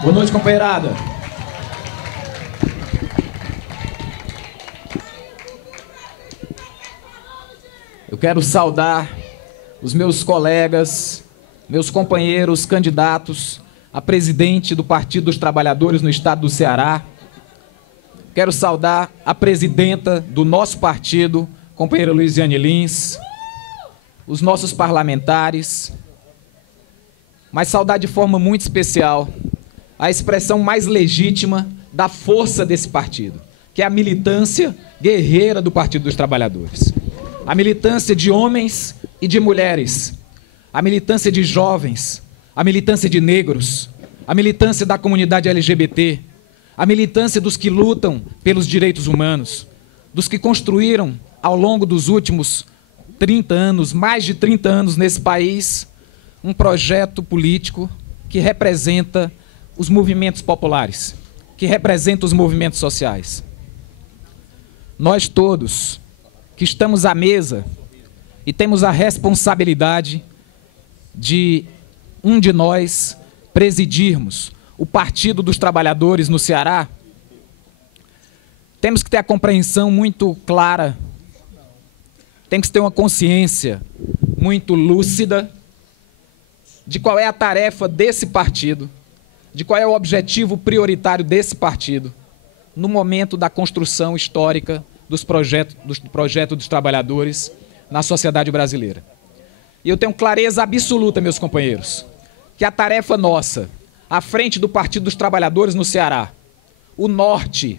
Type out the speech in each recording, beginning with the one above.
Boa noite, companheirada. Eu quero saudar os meus colegas, meus companheiros candidatos a presidente do Partido dos Trabalhadores no estado do Ceará. Quero saudar a presidenta do nosso partido, companheira Luiziane Lins, os nossos parlamentares, mas saudar de forma muito especial a expressão mais legítima da força desse partido, que é a militância guerreira do Partido dos Trabalhadores. A militância de homens e de mulheres, a militância de jovens, a militância de negros, a militância da comunidade LGBT, a militância dos que lutam pelos direitos humanos, dos que construíram ao longo dos últimos 30 anos, mais de 30 anos nesse país, um projeto político que representa os movimentos populares, que representa os movimentos sociais. Nós todos que estamos à mesa e temos a responsabilidade de um de nós presidirmos o Partido dos Trabalhadores no Ceará, temos que ter a compreensão muito clara, temos que ter uma consciência muito lúcida de qual é a tarefa desse partido, de qual é o objetivo prioritário desse partido no momento da construção histórica do projeto dos trabalhadores na sociedade brasileira. E eu tenho clareza absoluta, meus companheiros, que a tarefa nossa, à frente do Partido dos Trabalhadores no Ceará, o norte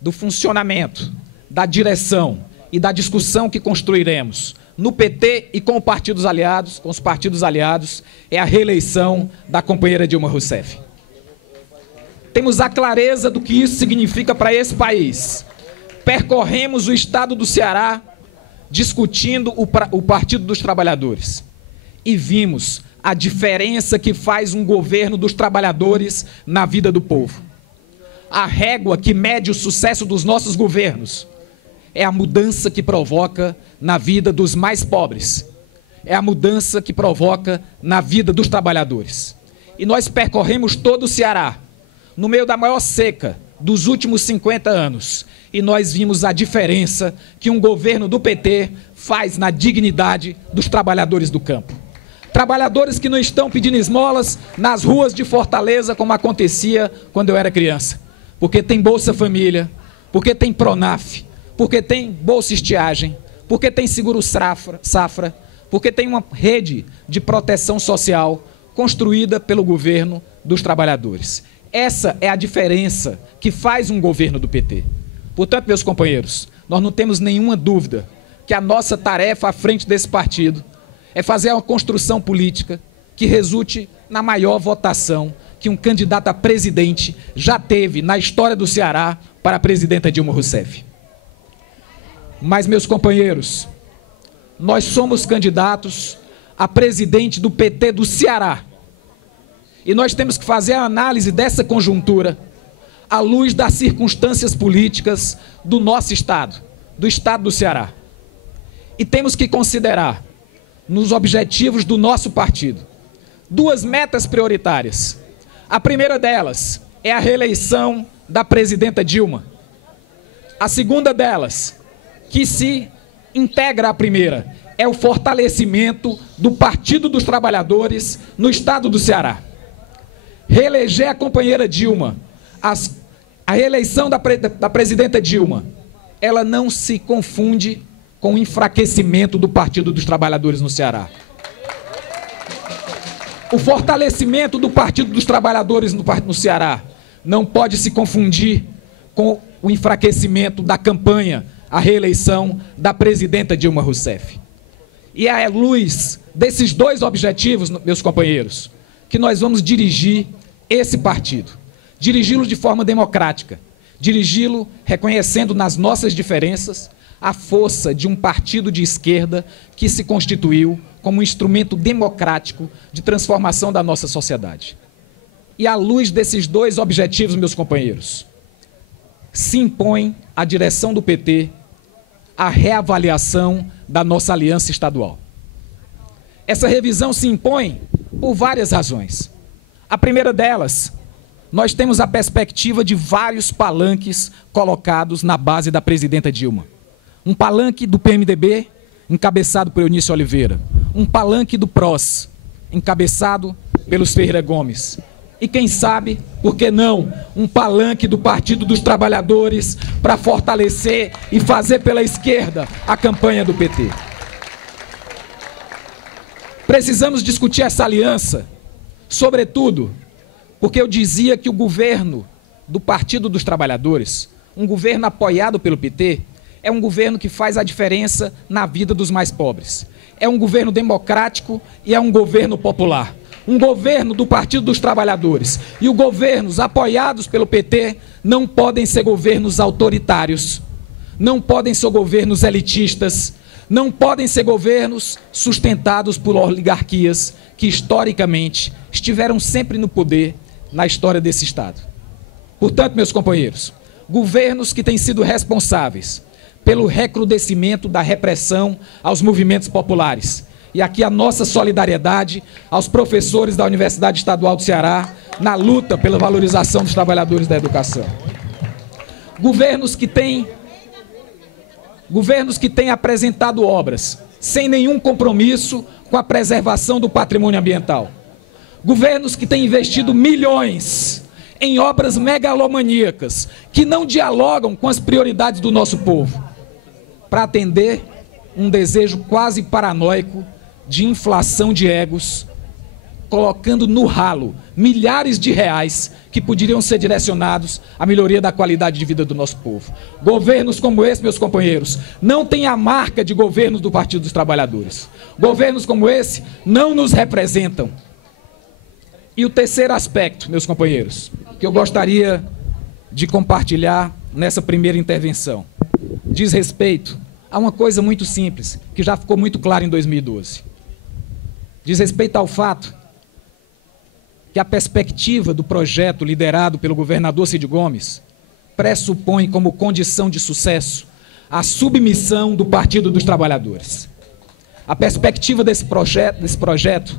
do funcionamento, da direção e da discussão que construiremos no PT e com os partidos aliados, é a reeleição da companheira Dilma Rousseff. Temos a clareza do que isso significa para esse país. Percorremos o estado do Ceará discutindo o Partido dos Trabalhadores e vimos a diferença que faz um governo dos trabalhadores na vida do povo. A régua que mede o sucesso dos nossos governos é a mudança que provoca na vida dos mais pobres. É a mudança que provoca na vida dos trabalhadores. E nós percorremos todo o Ceará, no meio da maior seca dos últimos 50 anos. E nós vimos a diferença que um governo do PT faz na dignidade dos trabalhadores do campo. Trabalhadores que não estão pedindo esmolas nas ruas de Fortaleza, como acontecia quando eu era criança. Porque tem Bolsa Família, porque tem Pronaf, porque tem Bolsa Estiagem, porque tem Seguro Safra, porque tem uma rede de proteção social construída pelo governo dos trabalhadores. Essa é a diferença que faz um governo do PT. Portanto, meus companheiros, nós não temos nenhuma dúvida que a nossa tarefa à frente desse partido é fazer uma construção política que resulte na maior votação que um candidato a presidente já teve na história do Ceará para a presidenta Dilma Rousseff. Mas, meus companheiros, nós somos candidatos a presidente do PT do Ceará. E nós temos que fazer a análise dessa conjuntura à luz das circunstâncias políticas do nosso estado, do estado do Ceará. E temos que considerar, nos objetivos do nosso partido, duas metas prioritárias. A primeira delas é a reeleição da presidenta Dilma. A segunda delas, que se integra à primeira, é o fortalecimento do Partido dos Trabalhadores no estado do Ceará. Reeleger a companheira Dilma, a reeleição da presidenta Dilma, ela não se confunde com o enfraquecimento do Partido dos Trabalhadores no Ceará. O fortalecimento do Partido dos Trabalhadores no Ceará não pode se confundir com o enfraquecimento da campanha à reeleição da presidenta Dilma Rousseff. E é à luz desses dois objetivos, meus companheiros, que nós vamos dirigir esse partido. Dirigi-lo de forma democrática, dirigi-lo reconhecendo nas nossas diferenças a força de um partido de esquerda que se constituiu como um instrumento democrático de transformação da nossa sociedade. E à luz desses dois objetivos, meus companheiros, se impõe à direção do PT a reavaliação da nossa aliança estadual. Essa revisão se impõe por várias razões. A primeira delas, nós temos a perspectiva de vários palanques colocados na base da presidenta Dilma. Um palanque do PMDB, encabeçado por Eunice Oliveira. Um palanque do PROS, encabeçado pelos Ferreira Gomes. E quem sabe, por que não, um palanque do Partido dos Trabalhadores para fortalecer e fazer pela esquerda a campanha do PT. Precisamos discutir essa aliança, sobretudo porque eu dizia que o governo do Partido dos Trabalhadores, um governo apoiado pelo PT, é um governo que faz a diferença na vida dos mais pobres. É um governo democrático e é um governo popular. Um governo do Partido dos Trabalhadores e os governos apoiados pelo PT não podem ser governos autoritários, não podem ser governos elitistas, não podem ser governos sustentados por oligarquias que historicamente estiveram sempre no poder na história desse Estado. Portanto, meus companheiros, governos que têm sido responsáveis pelo recrudescimento da repressão aos movimentos populares. E aqui a nossa solidariedade aos professores da Universidade Estadual do Ceará na luta pela valorização dos trabalhadores da educação. Governos que têm apresentado obras sem nenhum compromisso com a preservação do patrimônio ambiental. Governos que têm investido milhões em obras megalomaníacas que não dialogam com as prioridades do nosso povo, para atender um desejo quase paranoico de inflação de egos, colocando no ralo milhares de reais que poderiam ser direcionados à melhoria da qualidade de vida do nosso povo. Governos como esse, meus companheiros, não têm a marca de governos do Partido dos Trabalhadores. Governos como esse não nos representam. E o terceiro aspecto, meus companheiros, que eu gostaria de compartilhar nessa primeira intervenção, diz respeito a uma coisa muito simples, que já ficou muito clara em 2012. Diz respeito ao fato que a perspectiva do projeto liderado pelo governador Cid Gomes pressupõe como condição de sucesso a submissão do Partido dos Trabalhadores. A perspectiva desse projeto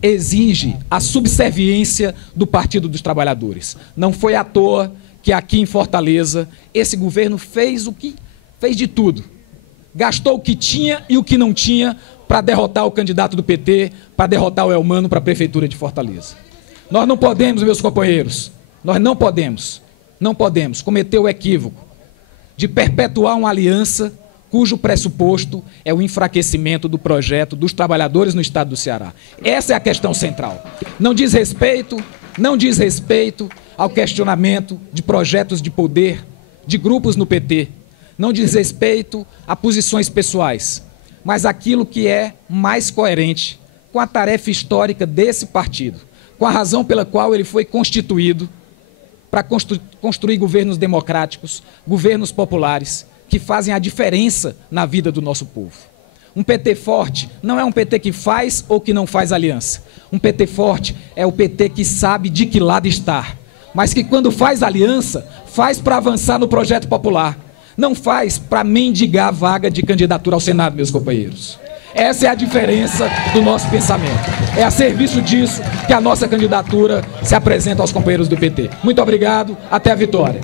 exige a subserviência do Partido dos Trabalhadores. Não foi à toa que aqui em Fortaleza esse governo fez de tudo. Gastou o que tinha e o que não tinha para derrotar o candidato do PT, para derrotar o Elmano para a Prefeitura de Fortaleza. Nós não podemos, meus companheiros, nós não podemos cometer o equívoco de perpetuar uma aliança cujo pressuposto é o enfraquecimento do projeto dos trabalhadores no Estado do Ceará. Essa é a questão central. Não diz respeito ao questionamento de projetos de poder de grupos no PT. Não diz respeito a posições pessoais, mas aquilo que é mais coerente com a tarefa histórica desse partido, com a razão pela qual ele foi constituído para construir governos democráticos, governos populares, que fazem a diferença na vida do nosso povo. Um PT forte não é um PT que faz ou que não faz aliança. Um PT forte é o PT que sabe de que lado estar, mas que quando faz aliança, faz para avançar no projeto popular. Não faz para mendigar a vaga de candidatura ao Senado, meus companheiros. Essa é a diferença do nosso pensamento. É a serviço disso que a nossa candidatura se apresenta aos companheiros do PT. Muito obrigado, até a vitória.